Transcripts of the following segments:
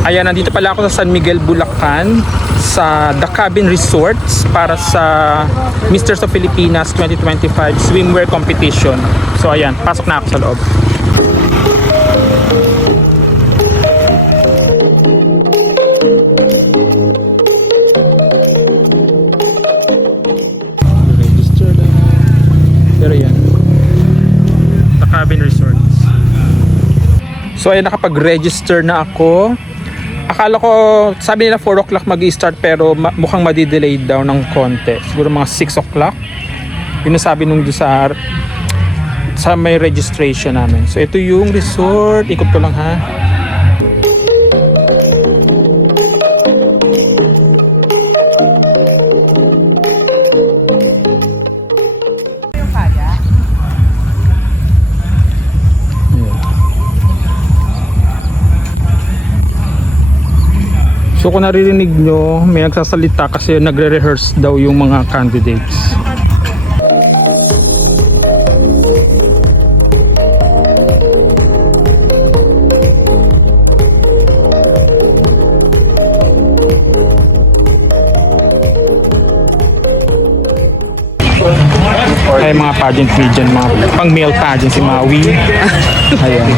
Ayan, nandito pala ako sa San Miguel, Bulacan sa The Cabin Resorts para sa Misters of Filipinas 2025 swimwear competition. So ayan, pasok na ako sa loob. Register lang. Pero yan, The Cabin Resorts. So ayan, nakapag-register na ako. Akala ko, sabi nila 4 o'clock mag-i-start pero mukhang madidelay daw ng konti. Siguro mga 6 o'clock. Yun ang sabi nung sa may registration namin. So ito yung resort. Ikot ko lang ha. So kung naririnig nyo, may nagsasalita kasi nagre-rehearse daw yung mga candidates. Ay, mga pageant dyan, mga pang male pageant si Maui. Ayan.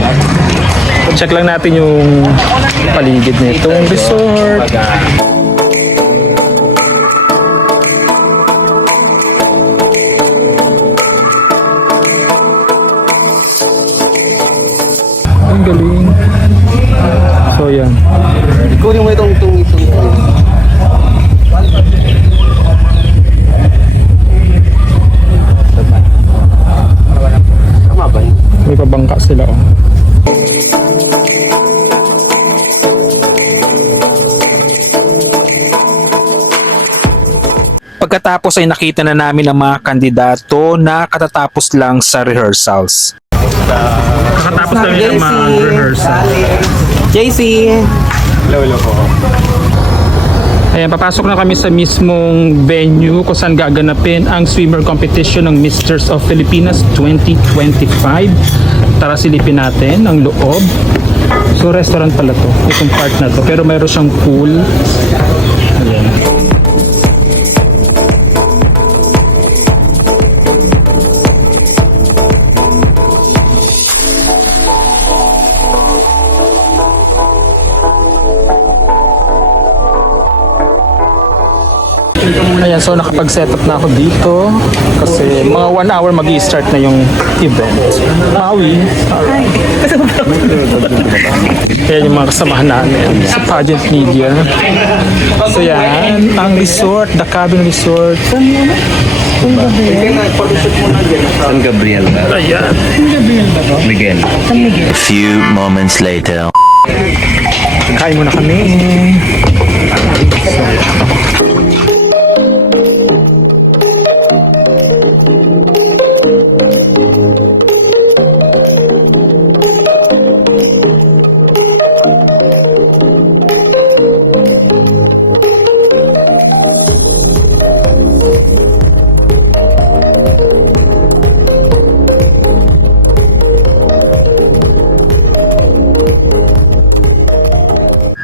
Check lang natin yung paligid nitong resort. Ang galing. So yan. Kunin mo itong tama ba yun? May pabangka sila oh. Pagkatapos ay nakita na namin ang mga kandidato na katatapos lang sa rehearsals. Kakatapos lang yung mga rehearsals. JC! Hello po. Ayan, papasok na kami sa mismong venue kung saan gaganapin ang swimmer competition ng Misters of Filipinas 2025. Tara silipin natin ang loob. So restaurant pala to, itong part na to. Pero mayroon siyang pool. Ayan. Ayan, so nakapag-set up na ako dito kasi mga 1 hour mag-i-start na yung event. Maui. Ayan yung mga kasamahan namin sa pageant media. So yan, ang resort, The Cabin Resort. San Gabriel ba? Ayan. Miguel. A few moments later. Kain muna kami.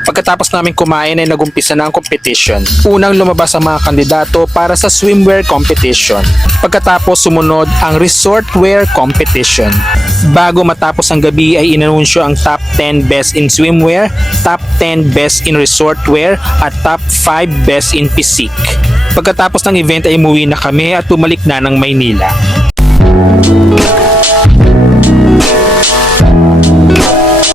Pagkatapos namin kumain ay nagumpisa na ang competition. Unang lumabas ang mga kandidato para sa swimwear competition. Pagkatapos sumunod ang resort wear competition. Bago matapos ang gabi ay inanunsyo ang top 10 best in swimwear, top 10 best in resort wear at top 5 best in physique. Pagkatapos ng event ay umuwi na kami at bumalik na ng Maynila.